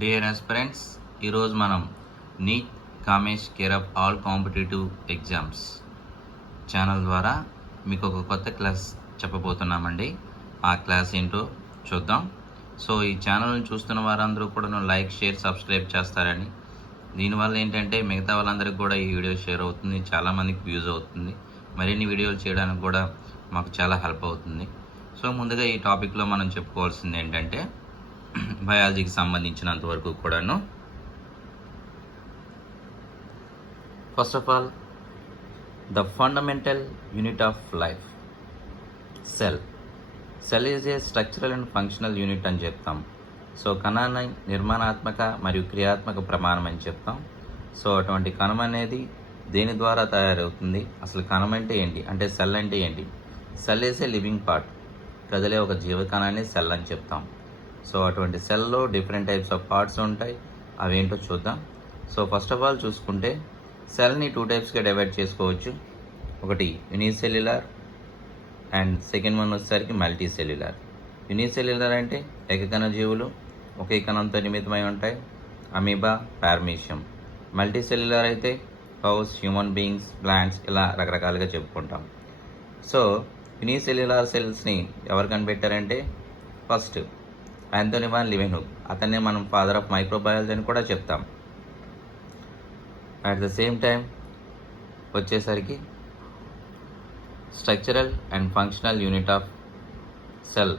Dear aspirants, ఈరోజు మనం NEET Kamesh care of all competitive exams channel ద్వారా మీకు ఒక కొత్త క్లాస్ చెప్పబోతున్నామండి. ఆ క్లాస్ ఏంటో చూద్దాం. సో ఈ ఛానల్ని చూస్తున్న వారందరూ కూడా లైక్, షేర్, సబ్స్క్రైబ్ చేస్తారని, దీనివల్ల ఏంటంటే మిగతా వాళ్ళందరికీ కూడా ఈ వీడియో షేర్ అవుతుంది, చాలామందికి యూజ్ అవుతుంది, మరిన్ని వీడియోలు చేయడానికి కూడా మాకు చాలా హెల్ప్ అవుతుంది. సో ముందుగా ఈ టాపిక్లో మనం చెప్పుకోవాల్సింది ఏంటంటే బయాలజీకి సంబంధించినంత వరకు కూడాను first of all the fundamental unit of life cell is a structural and functional unit అని చెప్తాం. సో కణాన్ని నిర్మాణాత్మక మరియు క్రియాత్మక ప్రమాణం అని చెప్తాం. సో అటువంటి కణం అనేది దేని ద్వారా తయారవుతుంది? అసలు కణం అంటే ఏంటి, అంటే సెల్ అంటే ఏంటి? Cell is a living part, కదిలే ఒక జీవకణాన్ని సెల్ అని చెప్తాం. సో అటువంటి సెల్లో డిఫరెంట్ టైప్స్ ఆఫ్ పార్ట్స్ ఉంటాయి, అవేంటో చూద్దాం. సో ఫస్ట్ ఆఫ్ ఆల్ చూసుకుంటే సెల్ని 2 టైప్స్గా డివైడ్ చేసుకోవచ్చు. ఒకటి యూనిసెల్యులర్ అండ్ సెకండ్ వన్ వచ్చేసరికి మల్టీ సెల్యులర్. యూనిసెల్యులర్ అంటే ఏకకణ జీవులు ఒకే కణంతో నిమిత్తమై ఉంటాయి, అమీబా, పార్మీషియం. మల్టీ సెల్యులర్ అయితే కౌస్, హ్యూమన్ బీయింగ్స్, ప్లాంట్స్, ఇలా రకరకాలుగా చెప్పుకుంటాం. సో యూనిసెల్యులర్ సెల్స్ని ఎవరు కనిపెట్టారంటే ఫస్ట్ ఆంథోనీ వాన్ లీవెన్హుక్. అతన్నే మనం ఫాదర్ ఆఫ్ మైక్రోబయాలజీ అని కూడా చెప్తాం. అట్ ద సేమ్ టైం వచ్చేసరికి structural and functional unit of cell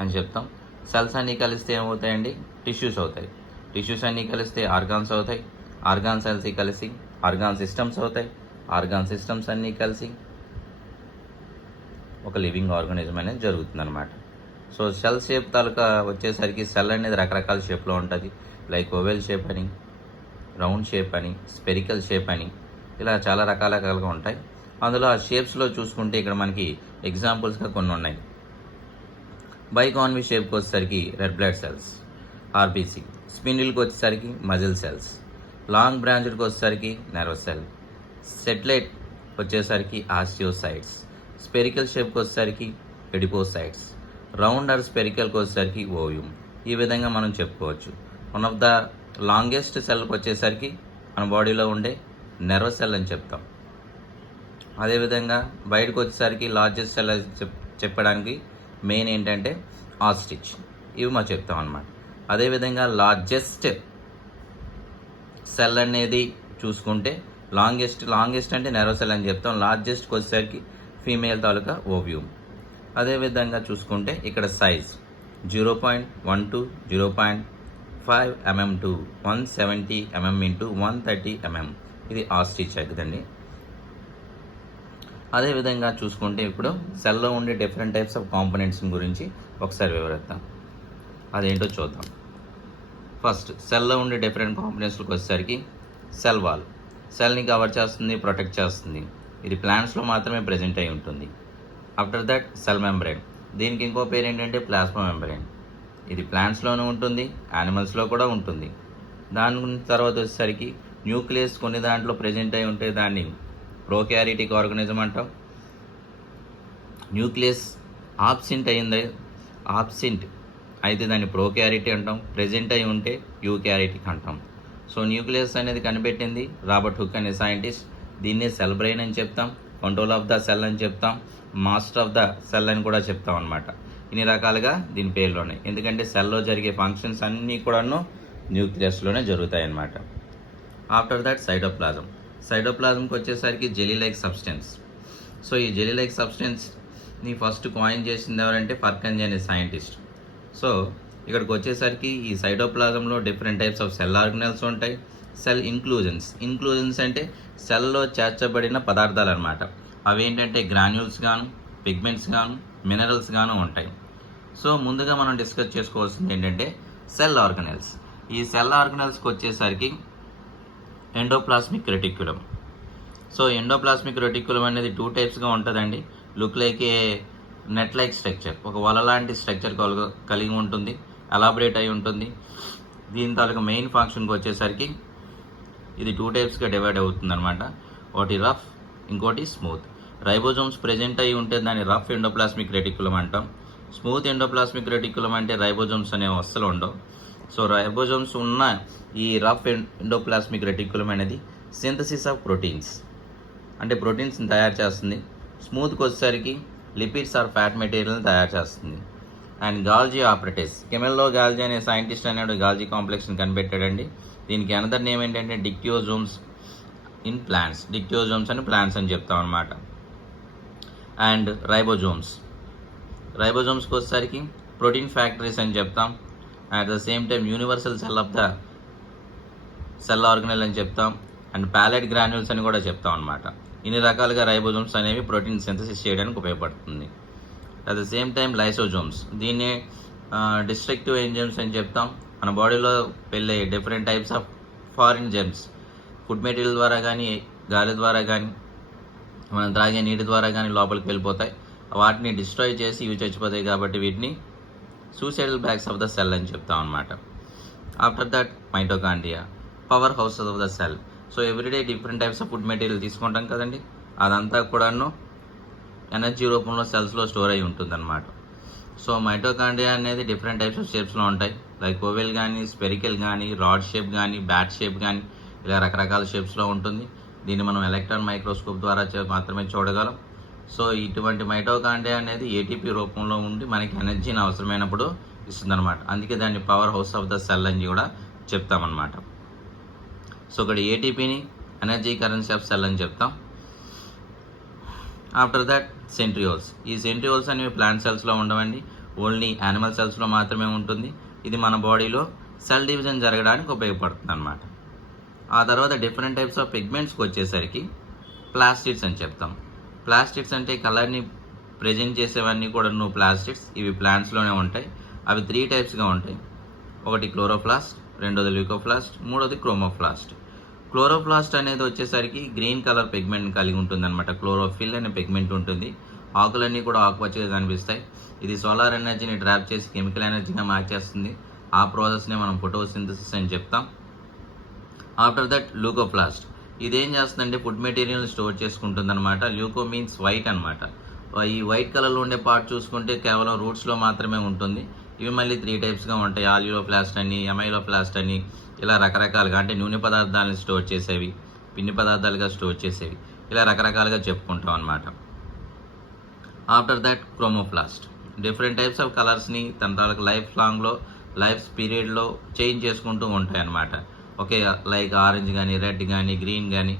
అని చెప్తాం. సెల్స్ అన్నీ కలిస్తే ఏమవుతాయండి? టిష్యూస్ అవుతాయి. టిష్యూస్ అన్నీ కలిస్తే ఆర్గాన్స్ అవుతాయి. ఆర్గాన్ సెల్స్ కలిసి ఆర్గాన్ సిస్టమ్స్ అవుతాయి. ఆర్గాన్ సిస్టమ్స్ అన్నీ కలిసి ఒక లివింగ్ ఆర్గానిజం అనేది జరుగుతుందన్నమాట. సో సెల్ షేప్ తాలూకా వచ్చేసరికి సెల్ అనేది రకరకాల షేప్లో ఉంటుంది. లైక్ ఓవెల్ షేప్ అని, రౌండ్ షేప్ అని, స్పెరికల్ షేప్ అని, ఇలా చాలా రకాలుగా ఉంటాయి. అందులో ఆ షేప్స్లో చూసుకుంటే ఇక్కడ మనకి ఎగ్జాంపుల్స్గా కొన్ని ఉన్నాయి. బైకాన్వి షేప్కి వచ్చేసరికి రెడ్ బ్లడ్ సెల్స్, ఆర్బీసీ. స్పినిల్కి వచ్చేసరికి మజిల్ సెల్స్. లాంగ్ బ్రాంచ్డ్కి వచ్చేసరికి నెర్వ్ సెల్. సెటిలైట్ వచ్చేసరికి ఆస్టియోసైట్స్. స్పెరికల్ షేప్కి వచ్చేసరికి ఎడిపోసైట్స్. రౌండ్ ఆర్ స్పెరికల్కి వచ్చేసరికి ఓవ్యూమ్. ఈ విధంగా మనం చెప్పుకోవచ్చు. వన్ ఆఫ్ ద లాంగెస్ట్ సెల్కి వచ్చేసరికి మన బాడీలో ఉండే నెర్వ్ సెల్ అని చెప్తాం. అదేవిధంగా బయటకు వచ్చేసరికి లార్జెస్ట్ సెల్ చెప్పడానికి మెయిన్ ఏంటంటే ఆస్ట్రిచ్, ఇవి మనం చెప్తాం అన్నమాట. అదేవిధంగా లార్జెస్ట్ సెల్ అనేది చూసుకుంటే లాంగెస్ట్ అంటే నెర్వ్ సెల్ అని చెప్తాం. లార్జెస్ట్కి వచ్చేసరికి ఫీమేల్ తాలూకా ఓవ్యూమ్. అదేవిధంగా చూసుకుంటే ఇక్కడ size 0.1 to 0.5 mm to 170 mm into 130 mm. ఇది ఆస్ట్రిచ్ అవుతుందండి. అదేవిధంగా చూసుకుంటే ఇప్పుడు సెల్లో ఉండే డిఫరెంట్ టైప్స్ ఆఫ్ కాంపోనెంట్స్ గురించి ఒకసారి వివరిద్దాం. అదేంటో చూద్దాం. ఫస్ట్ సెల్లో ఉండే డిఫరెంట్ కాంపోనెంట్స్కి వచ్చేసరికి సెల్ వాల్ సెల్ని కవర్ చేస్తుంది, ప్రొటెక్ట్ చేస్తుంది. ఇది ప్లాంట్స్లో మాత్రమే ప్రెజెంట్ అయి ఉంటుంది. ఆఫ్టర్ దట్ సెల్ మెంబ్రెయిన్, దీనికి ఇంకో పేరు ఏంటంటే ప్లాస్మా మెంబ్రెయిన్. ఇది ప్లాంట్స్లోనూ ఉంటుంది, యానిమల్స్లో కూడా ఉంటుంది. దాని తర్వాత వచ్చేసరికి న్యూక్లియస్ కొన్ని దాంట్లో ప్రెజెంట్ అయి ఉంటే దాన్ని ప్రోక్యారిటిక్ ఆర్గానిజం అంటాం. న్యూక్లియస్ ఆబ్సెంట్ అయితే దాన్ని ప్రోక్యారిటీ అంటాం. ప్రెజెంట్ అయి ఉంటే యూక్యారిటిక్ అంటాం. సో న్యూక్లియస్ అనేది కనిపెట్టింది రాబర్ట్ హుక్ అనే సైంటిస్ట్. దీన్నే సెల్ బ్రెయిన్ అని చెప్తాం, కంట్రోల్ ఆఫ్ ద సెల్ అని చెప్తాం, మాస్టర్ ఆఫ్ ద సెల్ అని కూడా చెప్తాం అనమాట. ఇన్ని రకాలుగా దీని పేర్లు ఉన్నాయి, ఎందుకంటే సెల్లో జరిగే ఫంక్షన్స్ అన్నీ కూడాను న్యూక్లియస్లోనే జరుగుతాయి అన్నమాట. ఆఫ్టర్ దట్ సైటోప్లాజంకి వచ్చేసరికి జెలీ లైక్ సబ్స్టెన్స్. సో ఈ జెలీ లైక్ సబ్స్టెన్స్ని ఫస్ట్ కాయిన్ చేసింది ఎవరంటే పర్కంజీ అనే సైంటిస్ట్. సో ఇక్కడికి వచ్చేసరికి ఈ సైటోప్లాజంలో different types of cell organelles ఉంటాయి. సెల్ ఇంక్లూజన్స్ అంటే సెల్లో చేర్చబడిన పదార్థాలు అనమాట. అవి ఏంటంటే గ్రాన్యూల్స్ గాను, పిగ్మెంట్స్ గాను, మినరల్స్ గాను ఉంటాయి. సో ముందుగా మనం డిస్కస్ చేసుకోవాల్సింది ఏంటంటే సెల్ ఆర్గనెల్స్. ఈ సెల్ ఆర్గనెల్స్కి వచ్చేసరికి endoplasmic reticulum. So endoplasmic reticulum అనేది 2 టైప్స్గా ఉంటుందండి. లుక్ లైక్ ఏ నెట్ లైక్ స్ట్రక్చర్, ఒక వల లాంటి స్ట్రక్చర్ కలిగి ఉంటుంది, ఎలాబరేట్ అయి ఉంటుంది. దీని తాలూకా మెయిన్ ఫంక్షన్కి వచ్చేసరికి ఇది 2 టైప్స్గా డివైడ్ అవుతుంది అనమాట. ఒకటి రఫ్, ఇంకోటి స్మూత్. రైబోజోమ్స్ ప్రెజెంట్ అయి ఉంటే దాన్ని రఫ్ ఎండోప్లాస్మిక్ రెటిక్యులం అంటాం. స్మూత్ ఎండోప్లాస్మిక్ రెటిక్యులం అంటే రైబోజోమ్స్ అనేవి అస్సలు ఉండవు. సో రైబోజోమ్స్ ఉన్న ఈ రఫ్ ఎండోప్లాస్మిక్ రెటిక్యులం అనేది సింథసిస్ ఆఫ్ ప్రోటీన్స్, అంటే ప్రోటీన్స్ని తయారు చేస్తుంది. స్మూత్కి వచ్చేసరికి లిపిడ్స్ ఆర్ ఫ్యాట్ మెటీరియల్ని తయారు చేస్తుంది. అండ్ గాల్జీ ఆపరేటిస్, కెమెల్లో గాల్జీ అనే సైంటిస్ట్ అనేవాడు గాల్జీ కాంప్లెక్స్ని కనిపెట్టాడండి. దీనికి అనదర్ నేమ్ ఏంటంటే డిక్టియోజోమ్స్ ఇన్ ప్లాంట్స్, డిక్టియోజోమ్స్ అని ప్లాంట్స్ అని చెప్తాం అనమాట. అండ్ రైబోజోమ్స్కి వచ్చేసరికి ప్రోటీన్ ఫ్యాక్టరీస్ అని చెప్తాం. At the same time universal cell of the cell organelle అని చెప్తాం. అండ్ ప్యాలెట్ గ్రాన్యూల్స్ అని కూడా చెప్తాం అనమాట. ఇన్ని రకాలుగా రైబోజోమ్స్ అనేవి ప్రోటీన్ సింథసిస్ చేయడానికి ఉపయోగపడుతుంది. At the same time lysosomes, దీన్నే డిస్ట్రక్టివ్ ఎంజైమ్స్ అని చెప్తాం. మన బాడీలో వెళ్ళే different types of foreign germs food material ద్వారా కానీ, గాలి ద్వారా కానీ, మనం త్రాగే నీటి ద్వారా కానీ లోపలికి వెళ్ళిపోతాయి. వాటిని డిస్ట్రాయ్ చేసి ఇవి చచ్చిపోతాయి. కాబట్టి వీటిని suicidal bags of the cell అని చెప్తాం అనమాట. After that mitochondria, power houses of the cell. So everyday different types of food material తీసుకుంటాం కదండి, అదంతా కూడాను ఎనర్జీ రూపంలో సెల్స్లో స్టోర్ అయి ఉంటుందన్నమాట. సో మైటోకాండ్రియా అనేది డిఫరెంట్ టైప్స్ ఆఫ్ షేప్స్లో ఉంటాయి. లైక్ ఓవెల్ కానీ, స్పెరికల్ కానీ, రాడ్ షేప్ కానీ, బ్యాట్ షేప్ కానీ, ఇలా రకరకాల షేప్స్లో ఉంటుంది. దీన్ని మనం ఎలక్ట్రాన్ మైక్రోస్కోప్ ద్వారా మాత్రమే చూడగలం. సో ఇటువంటి మైటోకాండ్రియా అనేది ఏటీపీ రూపంలో ఉండి మనకి ఎనర్జీని అవసరమైనప్పుడు ఇస్తుందన్నమాట. అందుకే దాన్ని power house of the cell అని కూడా చెప్తామన్నమాట. సో ఇక్కడ ఏటీపీని ఎనర్జీ కరెన్సీ ఆఫ్ సెల్ అని చెప్తాం. After that centrioles. ఈ సెంట్రియోల్స్ అనేవి ప్లాంట్ సెల్స్లో ఉండవండి, ఓన్లీ యానిమల్ సెల్స్లో మాత్రమే ఉంటుంది. ఇది మన బాడీలో సెల్ డివిజన్ జరగడానికి ఉపయోగపడుతుంది అనమాట. ఆ తర్వాత డిఫరెంట్ టైప్స్ ఆఫ్ పిగ్మెంట్స్కి వచ్చేసరికి ప్లాస్టిడ్స్ అని చెప్తాం. ప్లాస్టిడ్స్ అంటే కలర్ని ప్రజెంట్ చేసేవన్నీ కూడా ప్లాస్టిడ్స్. ఇవి ప్లాంట్స్లోనే ఉంటాయి. అవి 3 టైప్స్గా ఉంటాయి. ఒకటి క్లోరోప్లాస్ట్, రెండోది ల్యూకోప్లాస్ట్, మూడోది క్రోమోప్లాస్ట్. క్లోరోప్లాస్ట్ అనేది వచ్చేసరికి గ్రీన్ కలర్ పిగ్మెంట్ కలిగి ఉంటుంది అనమాట. క్లోరోఫిల్ అనే పిగ్మెంట్ ఉంటుంది. ఆకులన్నీ కూడా ఆకుపచ్చగా కనిపిస్తాయి. ఇది సోలార్ ఎనర్జీని ట్రాప్ చేసి కెమికల్ ఎనర్జీగా మార్చేస్తుంది. ఆ ప్రాసెస్ని మనం ఫోటోసింథసిస్ అని చెప్తాం. After that leucoplast. ఇదేం చేస్తుందంటే ఫుడ్ మెటీరియల్ స్టోర్ చేసుకుంటుంది అనమాట. ల్యూకో మీన్స్ వైట్ అనమాట. ఈ వైట్ కలర్లో ఉండే పార్ట్ చూసుకుంటే కేవలం రూట్స్లో మాత్రమే ఉంటుంది. ఇవి మళ్ళీ 3 టైప్స్గా ఉంటాయి. ఆల్యూరోప్లాస్ట్ అని, ఎమైలోప్లాస్ట్ అని, ఇలా రకరకాలుగా, అంటే నూనె పదార్థాలను స్టోర్ చేసేవి, పిండి పదార్థాలుగా స్టోర్ చేసేవి, ఇలా రకరకాలుగా చెప్పుకుంటాం అనమాట. After that chromoplast. Different types of కలర్స్ని తన తాలూకు లైఫ్ పీరియడ్లో చేంజ్ చేసుకుంటూ ఉంటాయి అన్నమాట. ఓకే, లైక్ ఆరెంజ్ కానీ, రెడ్ కానీ, గ్రీన్ కానీ,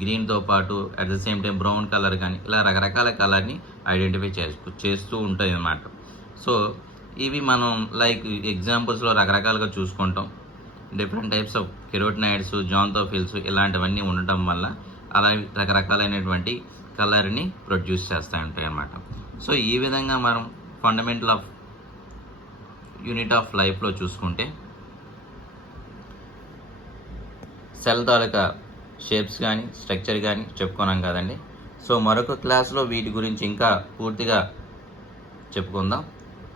గ్రీన్తో పాటు at the same time brown colour కానీ, ఇలా రకరకాల కలర్ని ఐడెంటిఫై చేస్తూ ఉంటాయి అన్నమాట. సో ఇవి మనం లైక్ ఎగ్జాంపుల్స్లో రకరకాలుగా చూసుకుంటాం. Different types of carotenoids, xanthophylls ఇలాంటివన్నీ ఉండటం వల్ల అలా రకరకాలైనటువంటి కలర్ని ప్రొడ్యూస్ చేస్తూ ఉంటాయి అన్నమాట. సో ఈ విధంగా మనం ఫండమెంటల్ ఆఫ్ యూనిట్ ఆఫ్ లైఫ్లో చూసుకుంటే సెల్ తాలూకా షేప్స్ కానీ, స్ట్రక్చర్ కానీ చెప్పుకున్నాం కదండి. సో మరొక క్లాస్లో వీటి గురించి ఇంకా పూర్తిగా చెప్పుకుందాం.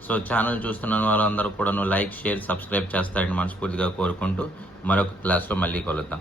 సో ఛానల్ చూస్తున్న వాళ్ళందరూ కూడా లైక్, షేర్, సబ్స్క్రైబ్ చేస్తారని మనస్ఫూర్తిగా కోరుకుంటూ మరొక క్లాస్లో మళ్ళీ కలుద్దాం.